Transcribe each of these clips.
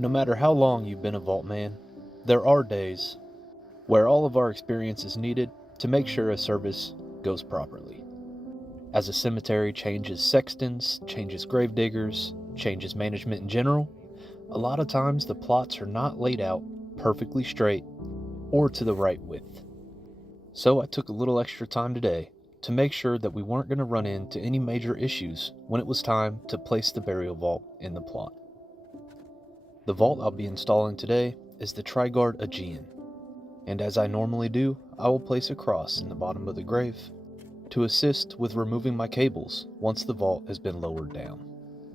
No matter how long you've been a vault man, there are days where all of our experience is needed to make sure a service goes properly. As a cemetery changes sextons, changes gravediggers, changes management in general, a lot of times the plots are not laid out perfectly straight or to the right width. So I took a little extra time today to make sure that we weren't going to run into any major issues when it was time to place the burial vault in the plot. The vault I'll be installing today is the Trigard Aegean, and as I normally do, I will place a cross in the bottom of the grave to assist with removing my cables once the vault has been lowered down.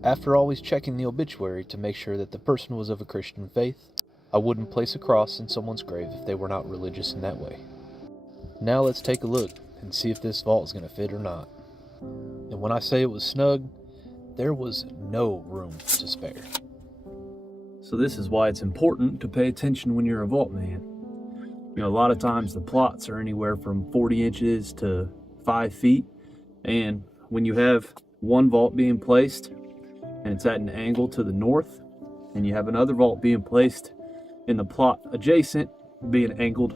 After always checking the obituary to make sure that the person was of a Christian faith, I wouldn't place a cross in someone's grave if they were not religious in that way. Now let's take a look and see if this vault is going to fit or not. And when I say it was snug, there was no room to spare. So this is why it's important to pay attention when you're a vault man. You know, a lot of times the plots are anywhere from 40 inches to 5 feet. And when you have one vault being placed and it's at an angle to the north, and you have another vault being placed in the plot adjacent being angled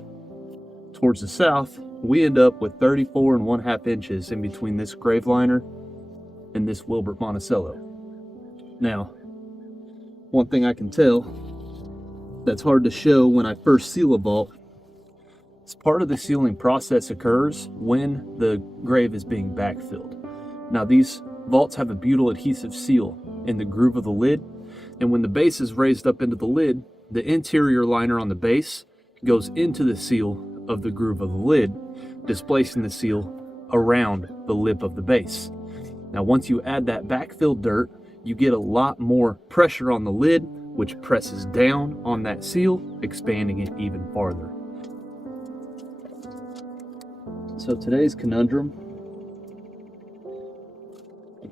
towards the south, we end up with 34 1/2 inches in between this graveliner and this Wilbert Monticello. Now, one thing I can tell that's hard to show when I first seal a vault is part of the sealing process occurs when the grave is being backfilled. Now these vaults have a butyl adhesive seal in the groove of the lid, and when the base is raised up into the lid, the interior liner on the base goes into the seal of the groove of the lid, displacing the seal around the lip of the base. Now once you add that backfilled dirt, you get a lot more pressure on the lid, which presses down on that seal, expanding it even farther. So today's conundrum,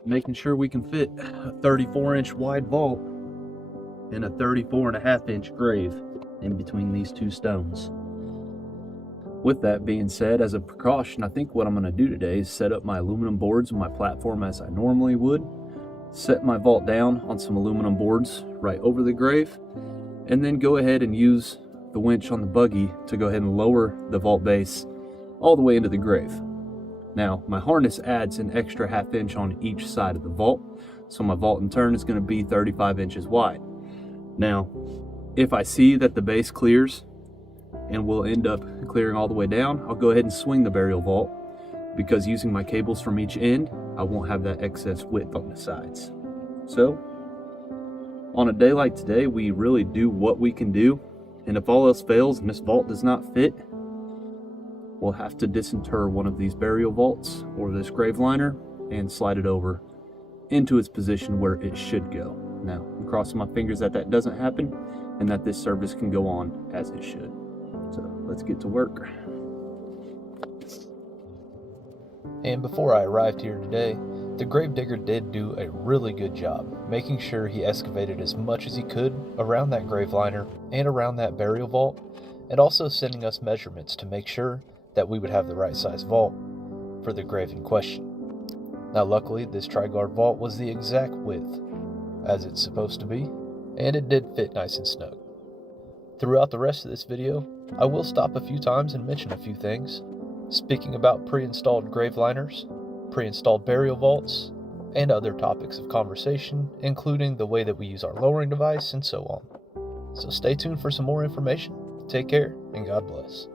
making sure we can fit a 34-inch wide vault in a 34.5-inch grave in between these two stones. With that being said, as a precaution, I think what I'm going to do today is set up my aluminum boards on my platform as I normally would, set my vault down on some aluminum boards right over the grave, and then go ahead and use the winch on the buggy to go ahead and lower the vault base all the way into the grave. Now, my harness adds an extra 1/2 inch on each side of the vault, so my vault in turn is going to be 35 inches wide. Now, if I see that the base clears and will end up clearing all the way down, I'll go ahead and swing the burial vault, because using my cables from each end, I won't have that excess width on the sides. So, on a day like today, we really do what we can do, and if all else fails and this vault does not fit, we'll have to disinter one of these burial vaults or this grave liner and slide it over into its position where it should go. Now, I'm crossing my fingers that that doesn't happen and that this service can go on as it should. So let's get to work. And before I arrived here today, the Gravedigger did do a really good job making sure he excavated as much as he could around that grave liner and around that burial vault, and also sending us measurements to make sure that we would have the right size vault for the grave in question. Now luckily, this Trigard vault was the exact width as it's supposed to be, and it did fit nice and snug. Throughout the rest of this video, I will stop a few times and mention a few things, speaking about pre-installed grave liners, pre-installed burial vaults, and other topics of conversation, including the way that we use our lowering device and so on. So stay tuned for some more information. Take care, and God bless.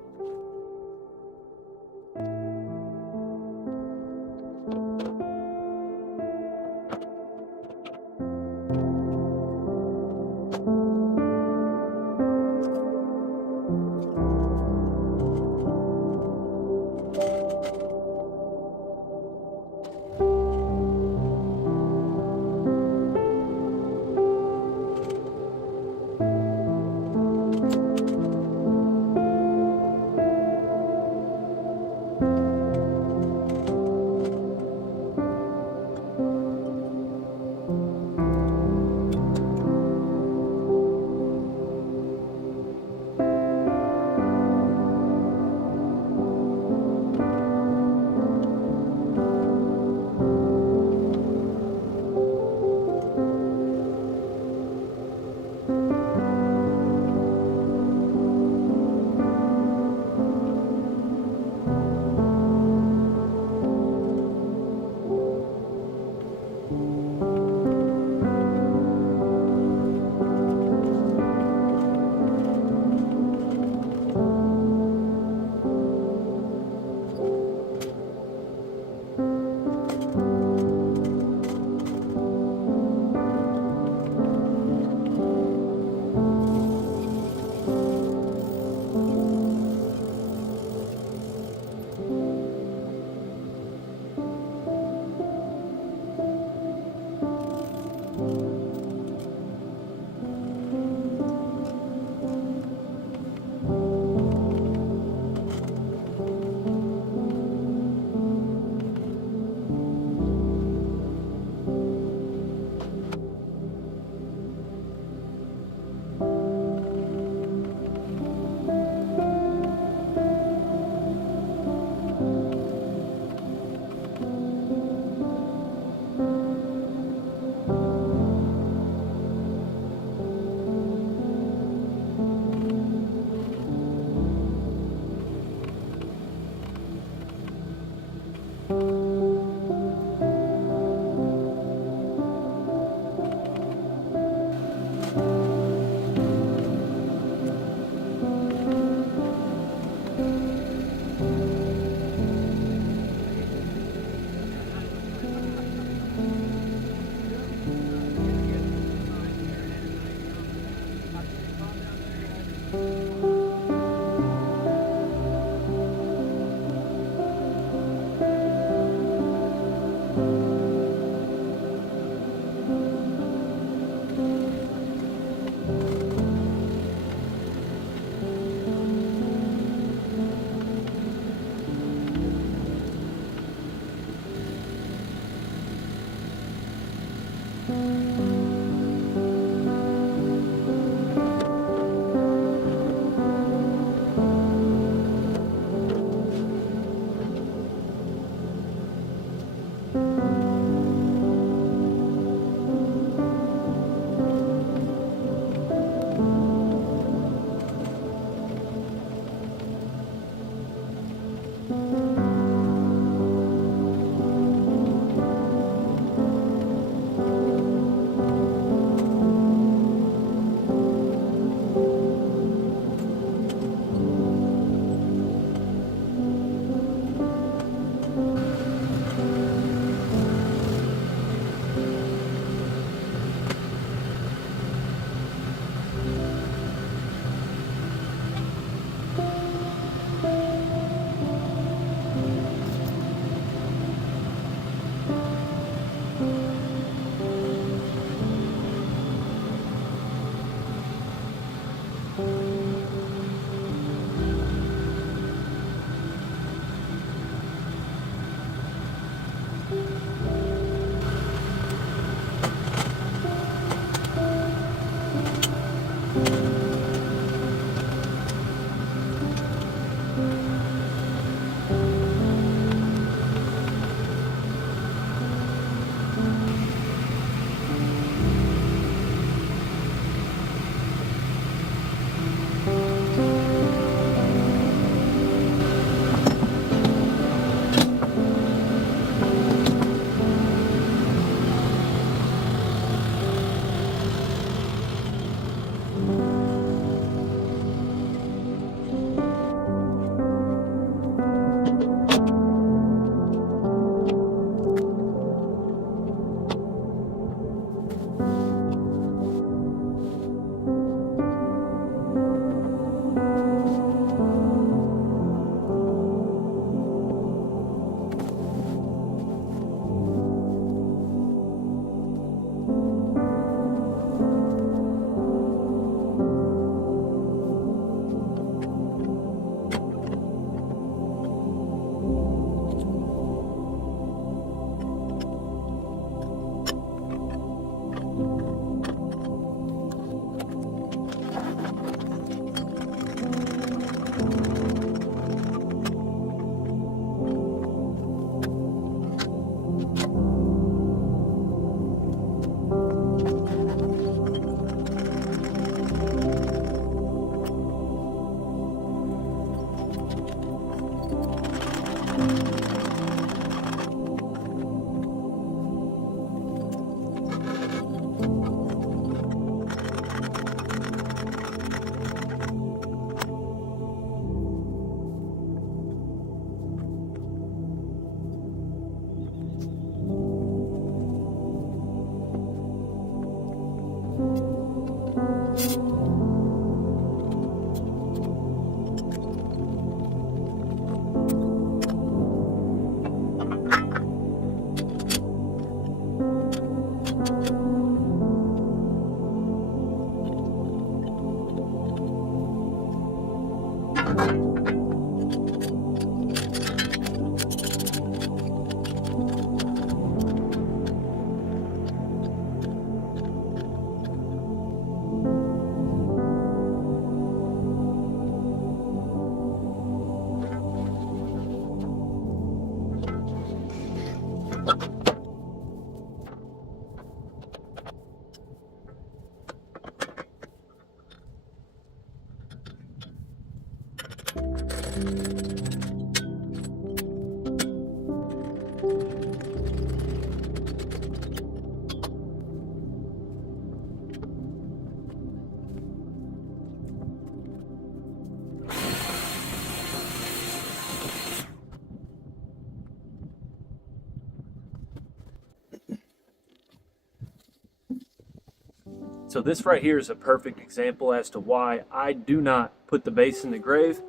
So this right here is a perfect example as to why I do not put the base in the grave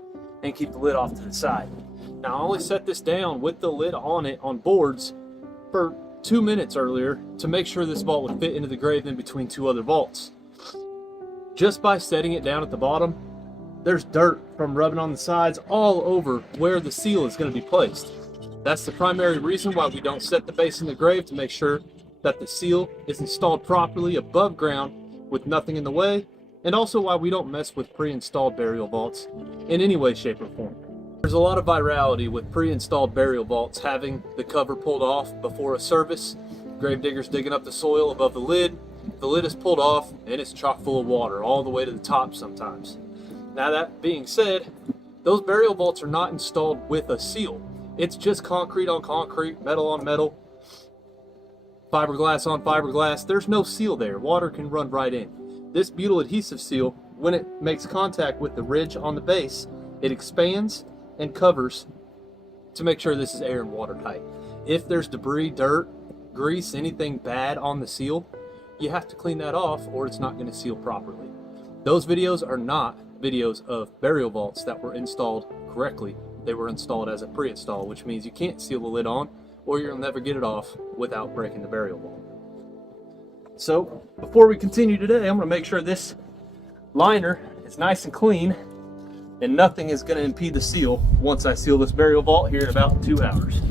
and keep the lid off to the side. Now I only set this down with the lid on it on boards for 2 minutes earlier to make sure this vault would fit into the grave in between two other vaults. Just by setting it down at the bottom, there's dirt from rubbing on the sides all over where the seal is going to be placed. That's the primary reason why we don't set the base in the grave, to make sure that the seal is installed properly above ground with nothing in the way, and also why we don't mess with pre-installed burial vaults in any way, shape, or form. There's a lot of virality with pre-installed burial vaults having the cover pulled off before a service. Gravedigger's digging up the soil above the lid is pulled off, and it's chock full of water all the way to the top sometimes. Now that being said, those burial vaults are not installed with a seal. It's just concrete on concrete, metal on metal, fiberglass on fiberglass. There's no seal there. Water can run right in. This butyl adhesive seal, when it makes contact with the ridge on the base, it expands and covers to make sure this is air and watertight. If there's debris, dirt, grease, anything bad on the seal, you have to clean that off or it's not going to seal properly. Those videos are not videos of burial vaults that were installed correctly. They were installed as a pre-install, which means you can't seal the lid on or you'll never get it off without breaking the burial vault. So before we continue today, I'm going to make sure this liner is nice and clean and nothing is going to impede the seal once I seal this burial vault here in about 2 hours.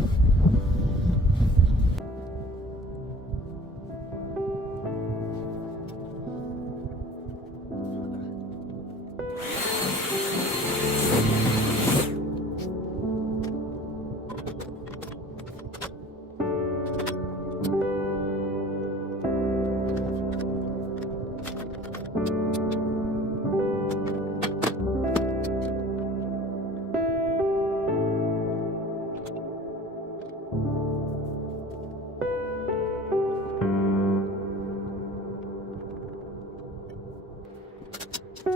And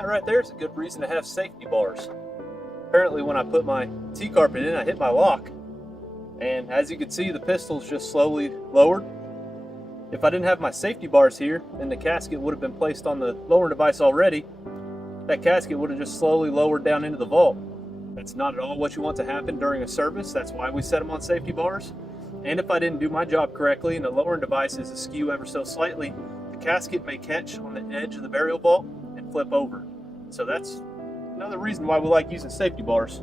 that right there is a good reason to have safety bars. Apparently when I put my T-carpet in, I hit my lock. And as you can see, the pistol's just slowly lowered. If I didn't have my safety bars here, and the casket would have been placed on the lowering device already, that casket would have just slowly lowered down into the vault. That's not at all what you want to happen during a service. That's why we set them on safety bars. And if I didn't do my job correctly and the lowering device is askew ever so slightly, the casket may catch on the edge of the burial vault and flip over. So that's another reason why we like using safety bars.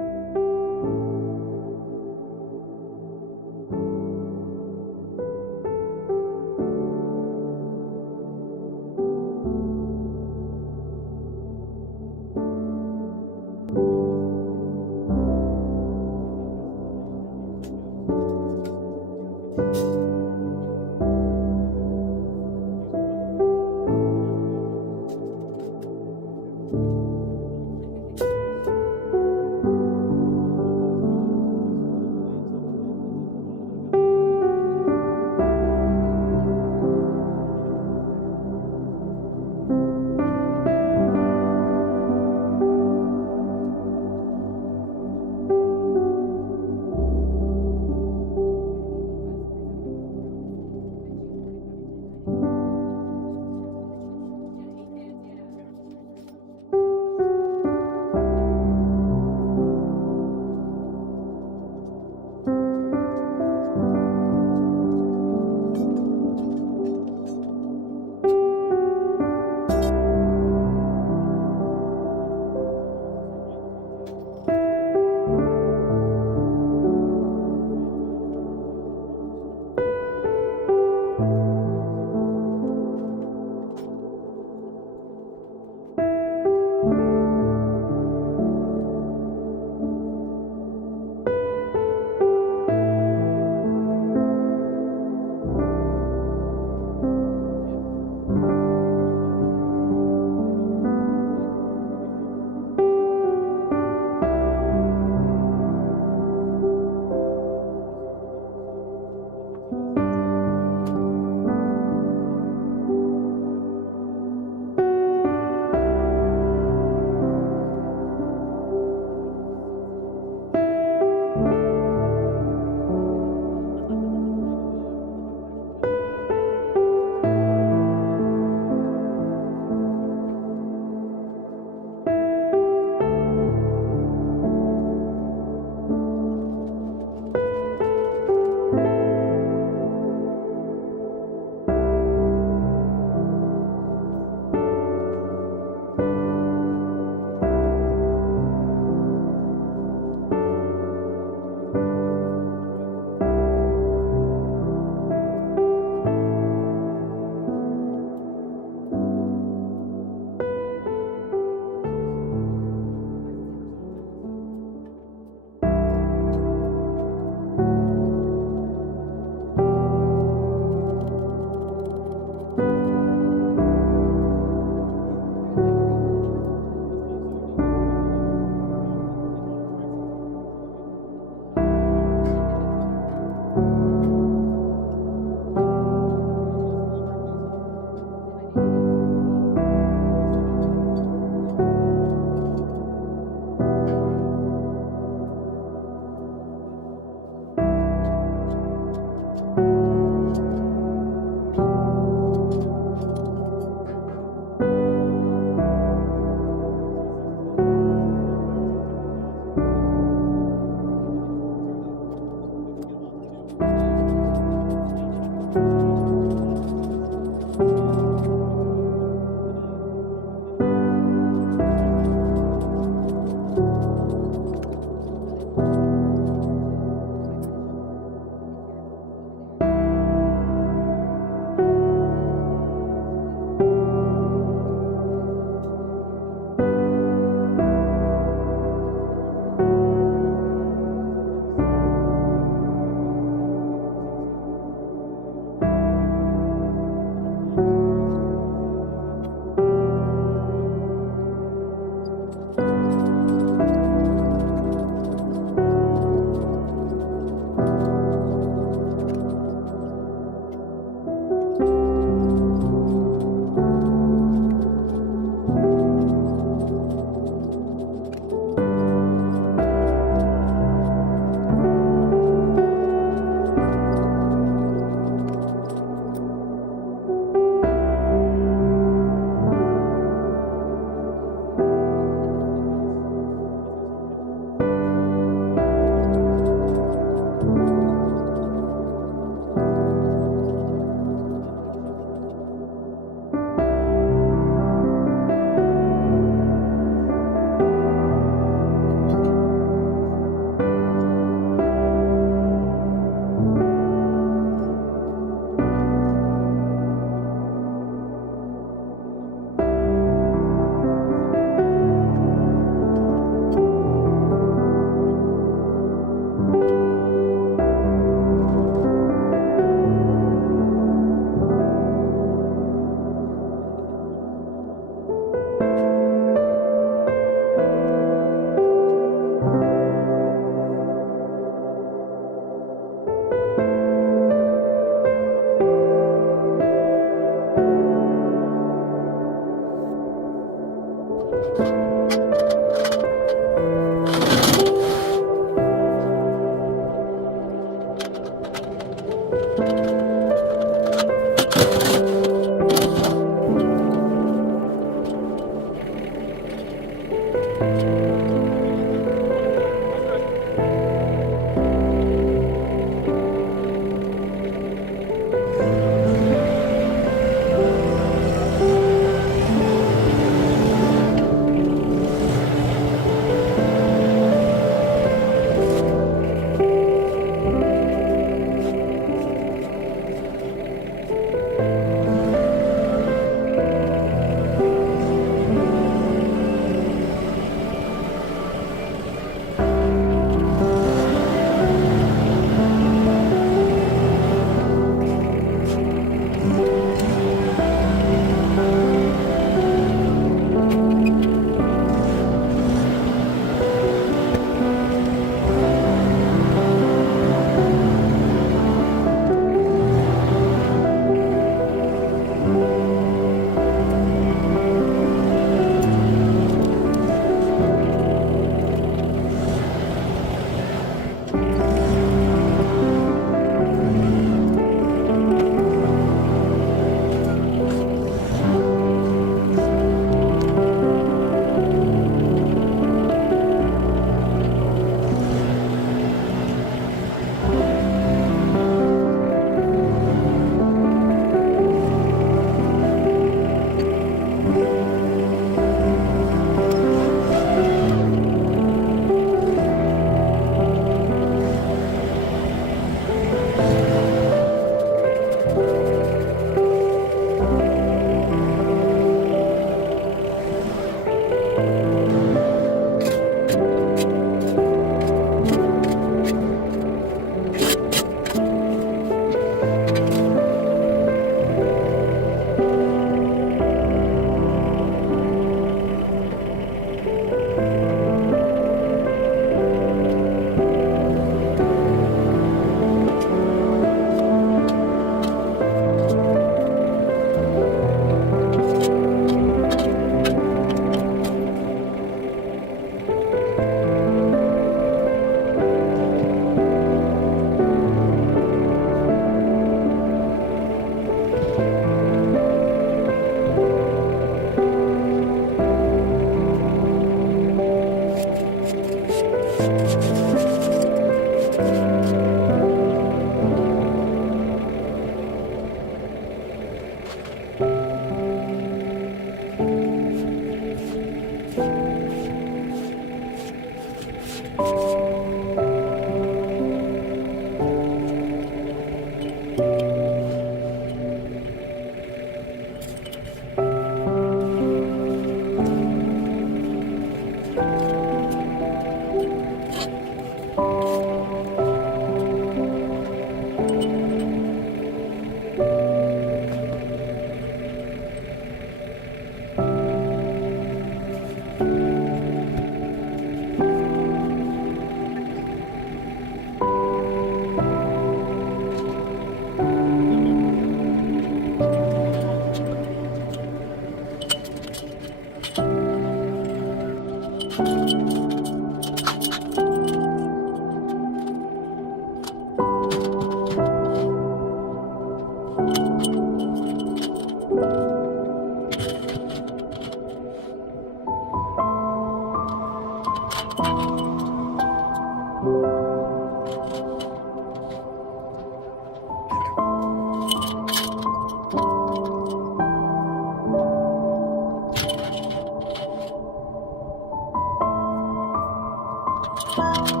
Bye.